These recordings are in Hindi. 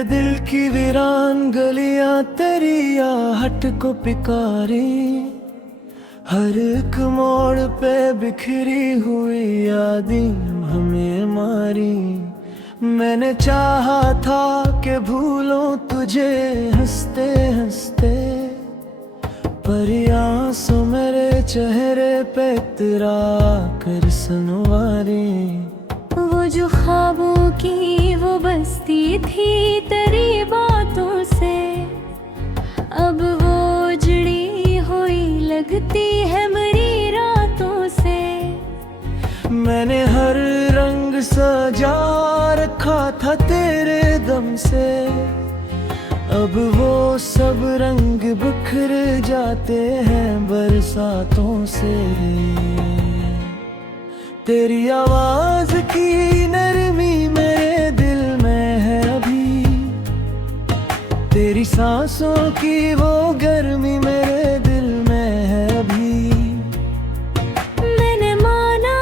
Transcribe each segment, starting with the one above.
मेरे दिल की वीरान गलियां तेरी आहट को पिकारी, हर एक मोड़ पे बिखरी हुई यादें हमें मारी। मैंने चाहा था कि भूलूं तुझे हंसते हंसते, पर आंसू मेरे चेहरे पे तेरा कर सनवारी। वो जो ख्वाबों की वो बस्ती थी तेरी बातों से, अब वो जुड़ी हुई लगती है मेरी रातों से। मैंने हर रंग सजा रखा था तेरे दम से, अब वो सब रंग बिखर जाते हैं बरसातों से। तेरी आवाज की नरमी मेरे दिल में है अभी, तेरी सांसों की वो गर्मी मेरे दिल में है अभी। मैंने माना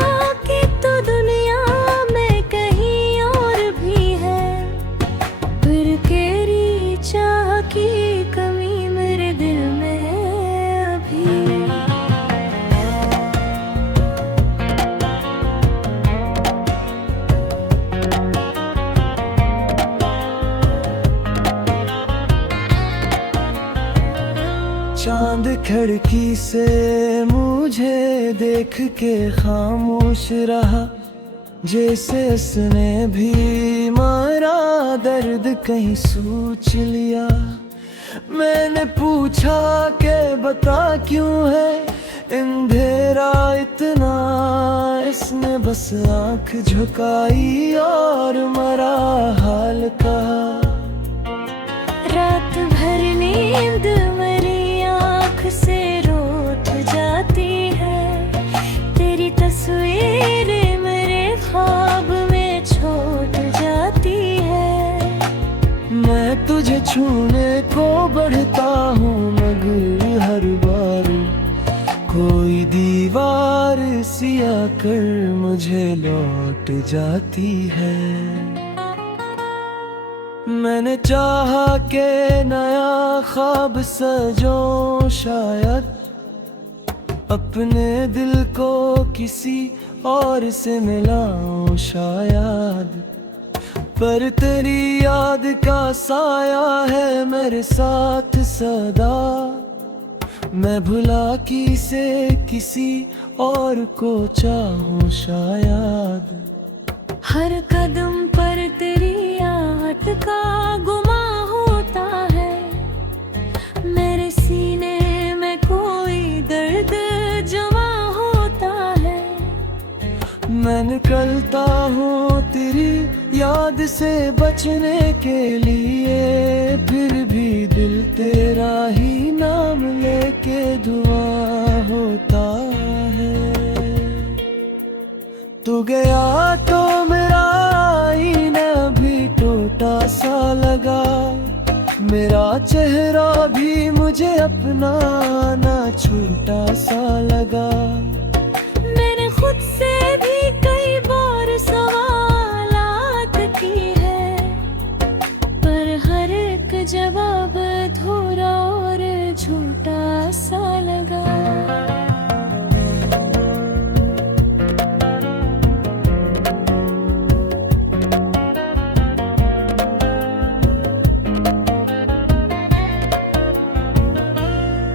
कि तू दुनिया में कहीं और भी है, पर तेरी चाह की कमी मेरे दिल में है अभी। चांद खिड़की से मुझे देख के खामोश रहा, जैसे उसने भी मारा दर्द कहीं सोच लिया। मैंने पूछा कि बता क्यों है अंधेरा इतना, इसने बस आंख झुकाई और मरा हाल कहा। रात भर नींद मेरी आँख से रूठ जाती है, तेरी तस्वीर मेरे ख्वाब में छूट जाती है। मैं तुझे छूने को बढ़ता हूँ मगर हर बार कोई दीवार सिया कर मुझे लौट जाती है। मैंने चाहा कि नया ख्वाब सजो शायद, अपने दिल को किसी और से मिलाऊं शायद, पर तेरी याद का साया है मेरे साथ सदा। मैं भुला से किसी और को चाहूं शायद। हर कदम पर तेरी आहट का गुमा होता है, मेरे सीने में कोई दर्द जमा होता है। मैं निकलता हूँ तेरी याद से बचने के लिए, फिर भी दिल तेरा ही नाम लेके धुआं होता है। तू गया तो मेरा आईना भी टूटा सा लगा, मेरा चेहरा भी मुझे अपना ना छूटा सा लगा। मैंने खुद से भी कई बार सवालात की है, पर हर एक जवाब अधूरा और झूठा सा लगा।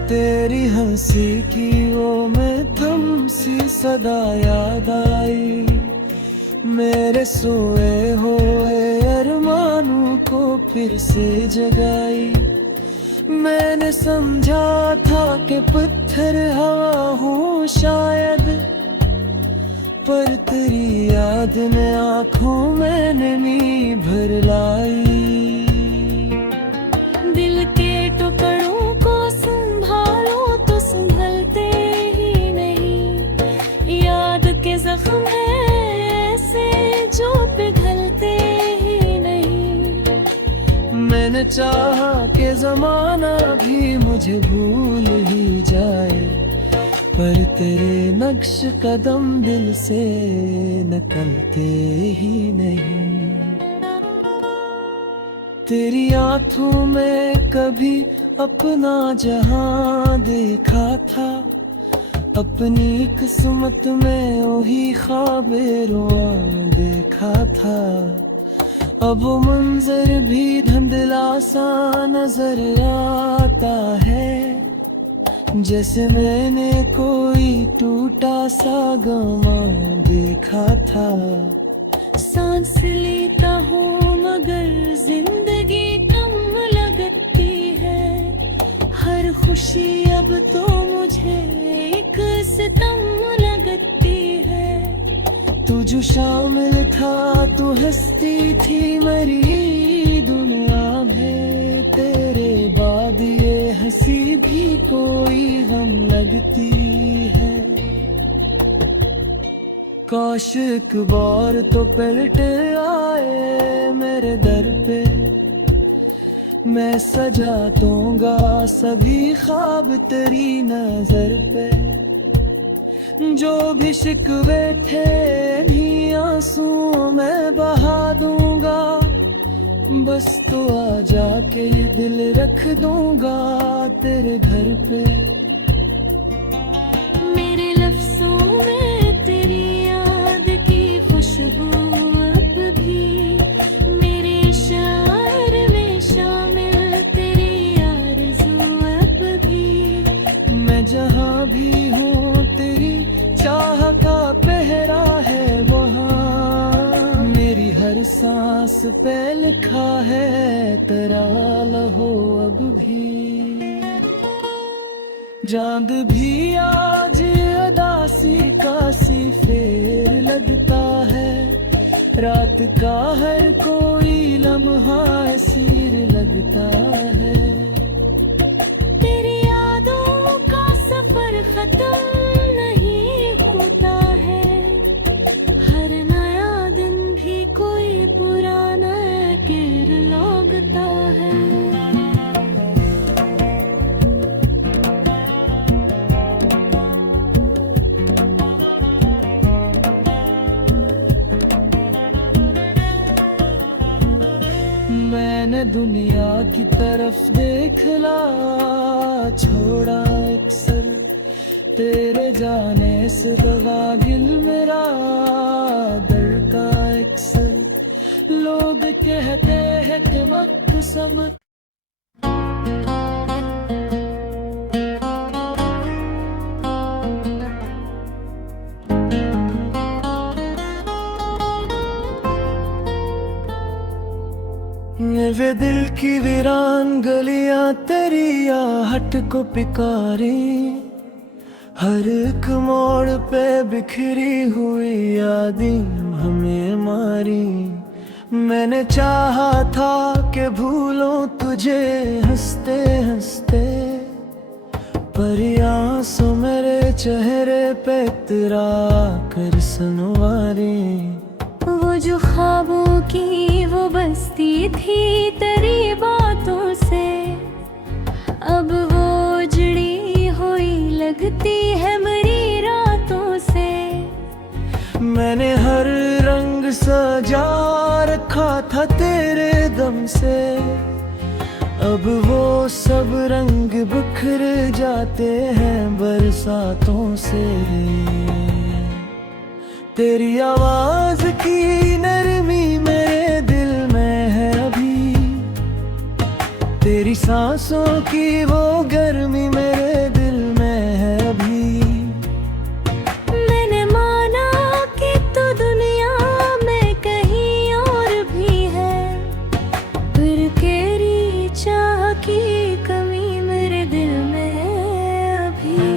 तेरी हंसी की वो में तुम सी सदा याद आई, मेरे सोए हुए अरमानों को फिर से जगाई। मैंने समझा था कि पत्थर हवा हूँ शायद, पर तेरी याद ने आँखों में नमी भर लाई। दिल के टुकड़ों को संभालो तो संभलते ही नहीं, याद के जख्म है ऐसे जो पिघलते ही नहीं। मैंने चाहा कि जमाना भी मुझे भूल ही जाए, पर तेरे नक्श कदम दिल से निकलते ही नहीं। तेरी आंखों में कभी अपना जहां देखा था, अपनी किस्मत में वही ख्वाबे रोआं देखा था। अब वो मंजर भी धुंधला सा नजर आता है, जैसे मैंने कोई टूटा सा गमा देखा था। सांस लेता हूँ मगर जिंदगी कम लगती है, हर खुशी अब तो मुझे एक सितम लगती है। तू जो शामिल था तू हंसती थी मेरी दुनिया में, तेरे बाद ये हंसी भी कोई गम लगती है। काश एक बार तो पलट आए मेरे दर पे, मैं सजा दूंगा सभी ख्वाब तेरी नजर पे। जो भी शिकवे थे इन्हीं आंसुओं में बहा दूंगा, बस तू आ जाके ये दिल रख दूंगा तेरे घर पे। मेरे लफ्जों में तेरी याद की खुशबू अब भी, मेरे शायर में शामिल तेरी आरज़ू अब भी। मैं जहाँ भी हूँ तेरी चाह का पहरा है वहाँ, मेरी हर सांस पे लिखा है तेरा लहो अब भी। चांद भी आज अदासी का सी फेर लगता है, रात का हर कोई लम्हा असीर लगता है। तेरी यादों का सफर खत्म नहीं होता है, हर नया दिन भी कोई पुराना किर लगता है। मैंने दुनिया की तरफ देखना छोड़ा अक्सर, तेरे जाने से बगागिल मेरा दिल का अक्सर। लोग कहते हैं कि वक्त समझ वे दिल की वीरान गलियां तेरी आहट को पिकारी, हर एक मोड़ पे बिखरी हुई यादें हमें मारी। मैंने चाहा था कि भूलों तुझे हंसते हंसते, पर आंसू मेरे चेहरे पे तेरा कर सनवारी। वो जो ख्वाबों की वो बस्ती थी तेरी बातों से, अब वो जुड़ी हुई लगती है मेरी रातों से। मैंने हर रंग सजा रखा था तेरे दम से, अब वो सब रंग बिखर जाते हैं बरसातों से। तेरी आवाज की नरमी मेरे दिल में है अभी, तेरी सांसों की वो गर्मी मेरे दिल में है अभी। मैंने माना कि तू दुनिया में कहीं और भी है, पर तेरी चाह की कमी मेरे दिल में है अभी।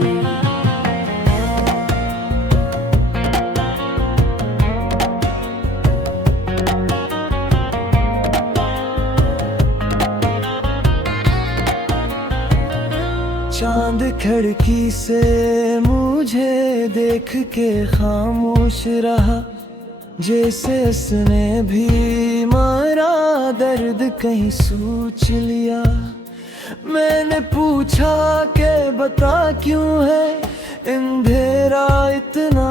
चांद खिड़की से मुझे देख के खामोश रहा, जैसे उसने भी मारा दर्द कहीं सोच लिया। मैंने पूछा कि बता क्यों है अंधेरा इतना,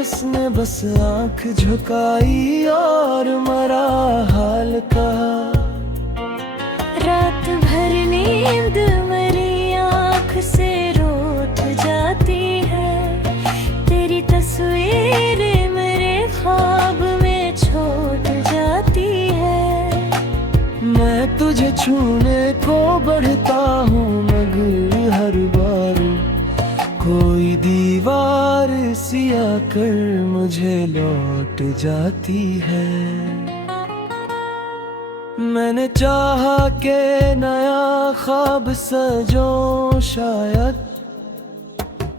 इसने बस आंख झुकाई और मरा हाल कहा। रात भर नींद मेरी आँख से रूठ जाती है, तेरी तस्वीर मेरे ख्वाब में छूट जाती है। मैं तुझे छूने को बढ़ता हूँ मगर हर बार कोई दीवार सिया कर मुझे लौट जाती है। मैंने चाहा के नया ख्वाब सजो शायद,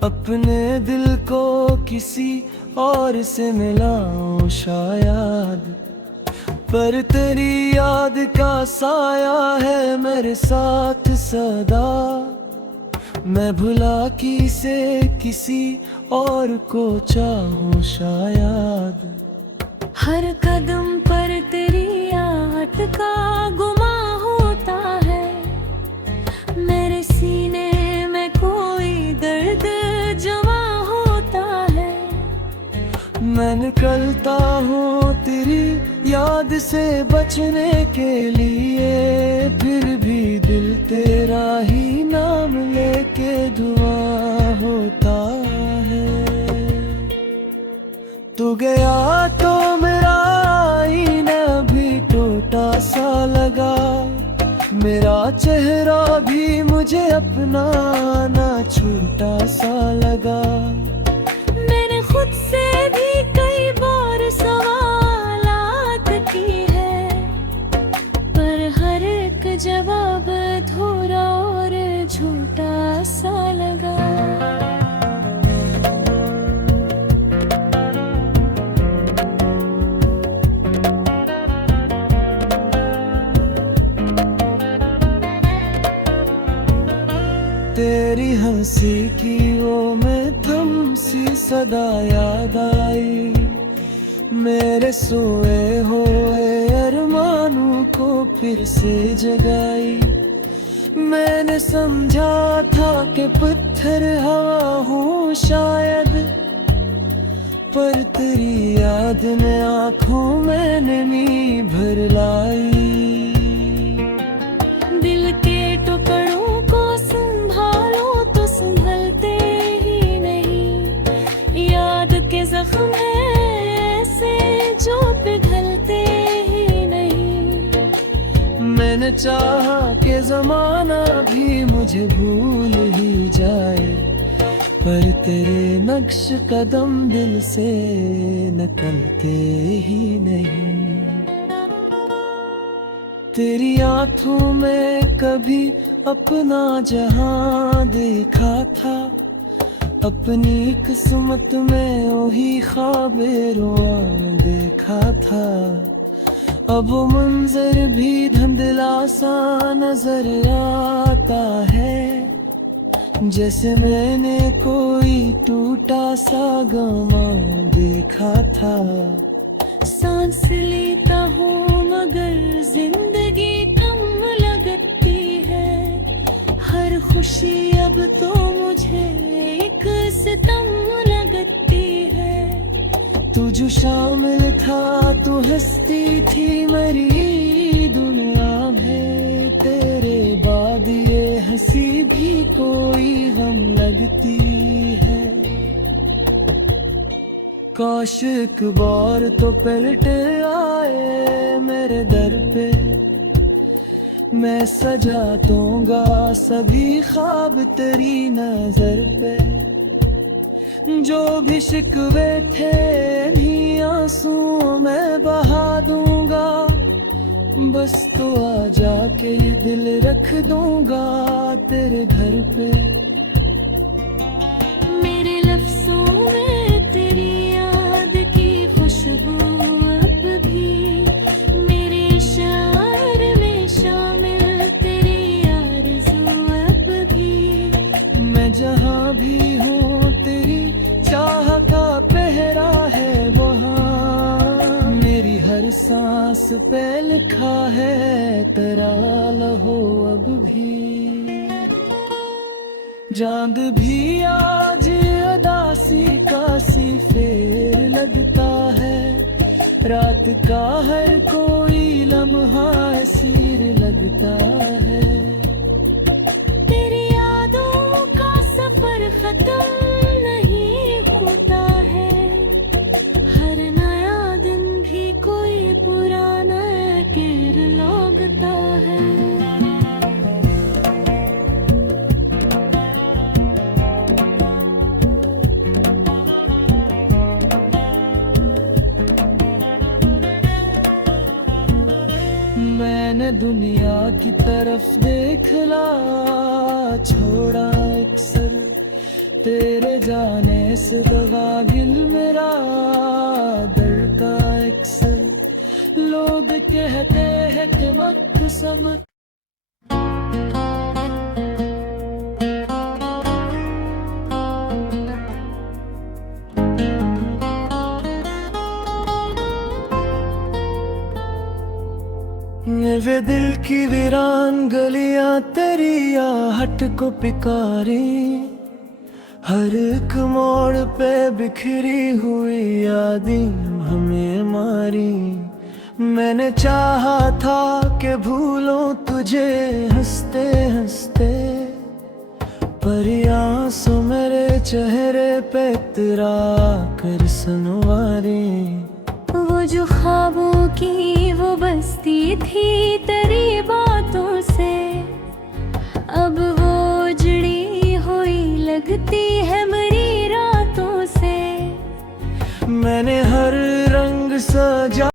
अपने दिल को किसी और से मिलाऊं शायद, पर तेरी याद का साया है मेरे साथ सदा। मैं भुला किसे किसी और को चाहूं शायद। हर कदम पर तेरी याद का गुमा होता है, मेरे सीने में कोई दर्द जमा होता है। मैं निकलता हूँ तेरी याद से बचने के लिए, फिर भी दिल तेरा ही नाम लेके धुआं होता है। तू गया तो मेरा आईना भी टूटा सा लगा, मेरा चेहरा भी मुझे अपना ना छूटा सा लगा। मैंने खुद से भी कई बार सवालात की है, पर हर एक जवाब अधूरा और झूठा सा लगा। तेरी हंसी की वो में तुम सी सदा याद आई, मेरे सोए हुए अरमानों को फिर से जगाई। मैंने समझा था कि पत्थर हवा हूँ शायद, पर तेरी याद ने आँखों में नमी भर लाई। दिल के टुकड़ों को संभालो तो संभलते ही नहीं, याद के जख्म है ऐसे जो पिघलते ही नहीं। मैंने चाहा कि जमाना भी मुझे भूल ही जाए, पर तेरे नक्श कदम दिल से निकलते ही नहीं। तेरी आँखों में कभी अपना जहां देखा था, अपनी किस्मत में वही ख्वाबे रोआ देखा था। अब वो मंजर भी धुंधला सा नजर आता है, जैसे मैंने कोई टूटा सा गमा देखा था। सांस लेता हूँ मगर जिंदगी कम लगती है, हर खुशी अब तो मुझे एक सितम लगती है। तू जो शामिल था तू हंसती थी मेरी दुनिया में, तेरे बाद ये हंसी भी कोई गम लगती है। काश एक बार तो पलट आए मेरे दर पे, मैं सजा दूंगा सभी ख्वाब तेरी नजर पे। जो भी शिकवे थे इन्हीं आंसुओं में बहा दूंगा, बस तो आ जाके ये दिल रख दूंगा तेरे घर पे। मेरे लफ्जों में तेरी याद की खुशबू अब भी, मेरे शार में शामिल तेरी आरज़ू अब भी। मैं जहाँ भी हूँ तेरी चाह का पहरा है वहाँ, मेरी हर सांस पे लिखा है तेरा लहो अब भी। चांद भी आज उदासी का सी फेर लगता है, रात का हर कोई लम्हा असीर लगता देखला छोड़ा अक्सर तेरे जाने से दगा दिल मेरा दर का अक्सर लोग कहते हैं कि वक्त समझ वे दिल की वीरान गलियां तेरी आहट को पिकारी हर एक मोड़ पे बिखरी हुई यादें हमें मारी मैंने चाहा था कि भूलों तुझे हंसते हंसते पर आंसू मेरे चेहरे पे तेरा कर सनवारी वो जो ख्वाबों की वो बस्ती थी